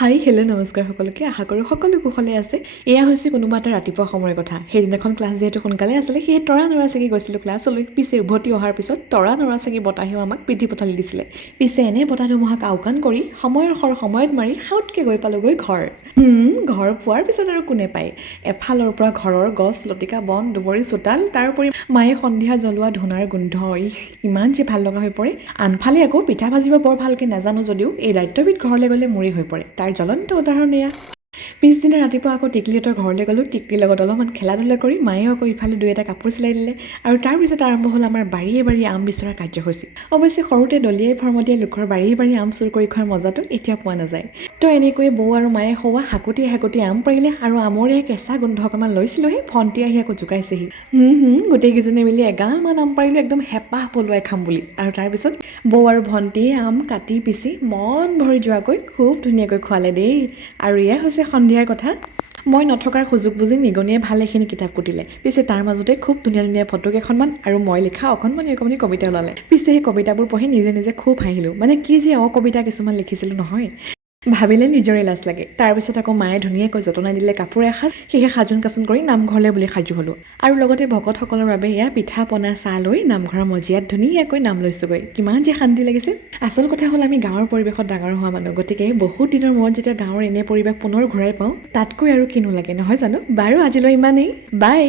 hi hello' নমস্কাৰ সকলোকে আশা কৰোঁ সকলো কুশলে আছে এয়া হৈছে কোনোবা এটা ৰাতিপুৱা সময়ৰ কথা সেইদিনাখন ক্লাছ যিহেতু সোনকালে আছিলে সেয়ে তৰা নৰা ছিঙি গৈছিলোঁ ক্লাছলৈ পিছে উভতি অহাৰ পিছত তৰা নৰা ছিঙি বতাহেও আমাক পিঠি পঠালি দিছিলে পিছে এনে বতাহ ধুমুহাক আওকাণ কৰি সময়ৰ সময়ত মাৰি সাউতকৈ গৈ পালোগৈ ঘৰ পোৱাৰ পিছত আৰু কোনে পায় এফালৰ পৰা ঘৰৰ গছ লতিকা বন দুবৰি চোতাল তাৰোপৰি মায়ে সন্ধিয়া জ্বলোৱা ধূনাৰ গোন্ধ ইমান যে ভাল লগা হৈ পৰে আনফালে আকৌ পিঠা ভাজিব বৰ ভালকৈ নাজানো যদিও এই দায়িত্ববিধ ঘৰলৈ গ'লে মৰি হৈ পৰে তাৰ জ্বলন্ত উদাহৰণ এয়া পিছদিনা ৰাতিপুৱা আকৌ টিকলিহঁতৰ ঘৰলৈ গ'লোঁ টিকলিৰ লগত অলপমান খেলা ধূলা কৰি মায়ে আকৌ ইফালে দুই এটা কাপোৰ চিলাই দিলে আৰু তাৰপিছত আৰম্ভ হ'ল আমাৰ বাৰীয়ে আম বিচৰা কাৰ্যসূচী অৱশ্যে সৰুতে দলিয়াই ফৰ্মতিয়াই লোকৰ বাৰী আম চুৰ কৰি খোৱাৰ মজাটো এতিয়া পোৱা নাযায় তো এনেকৈয়ে বৌ আৰু মায়ে খোৱা হাকুটি আম পাৰিলে আৰু আমৰে কেঁচা গোন্ধ অকণমান লৈছিলোঁহে ভণ্টি আহি আকৌ জোকাইছেহি গোটেইকেইজনে মিলি এগালমান আম পাৰিলোঁ একদম হেঁপাহ পলুৱাই খাম বুলি আৰু তাৰপিছত বৌ আৰু ভণ্টিয়ে আম কাটি পিচি মন ভৰি যোৱাকৈ খুব ধুনীয়াকৈ খোৱালে দেই আৰু এয়া হৈছে সন্ধিয়াৰ কথা মই নথকাৰ সুযোগ বুজি নিগনিয়ে ভালেখিনি কিতাপ কুটিলে পিছে তাৰ মাজতে খুব ধুনীয়া ফটো কেইখনমান আৰু মই লিখা অকণমানি কবিতা ওলালে পিছে সেই কবিতাবোৰ পঢ়ি নিজে খুব হাঁহিলোঁ মানে কি যে কবিতা কিছুমান লিখিছিলোঁ নহয় ভাবিলে নিজৰে লাজ লাগে তাৰপিছত আকৌ মায়ে ধুনীয়াকৈ যতনাই দিলে কাপোৰ এসাঁজ সেয়ে সাজোন কাচোন কৰি নামঘৰলৈ বুলি সাজু হ'লোঁ আৰু লগতে ভকতসকলৰ বাবে এয়া পিঠা পনা চাহ লৈ নামঘৰৰ মজিয়াত ধুনীয়াকৈ নাম লৈছোঁগৈ কিমান যে শান্তি লাগিছে আচল কথা হ'ল আমি গাঁৱৰ পৰিৱেশত ডাঙৰ হোৱা মানুহ গতিকে বহুত দিনৰ মূৰত যেতিয়া গাঁৱৰ এনে পৰিৱেশ পুনৰ ঘূৰাই পাওঁ তাতকৈ আৰু কিনো লাগে নহয় জানো বাৰু আজিলৈ ইমানেই বাই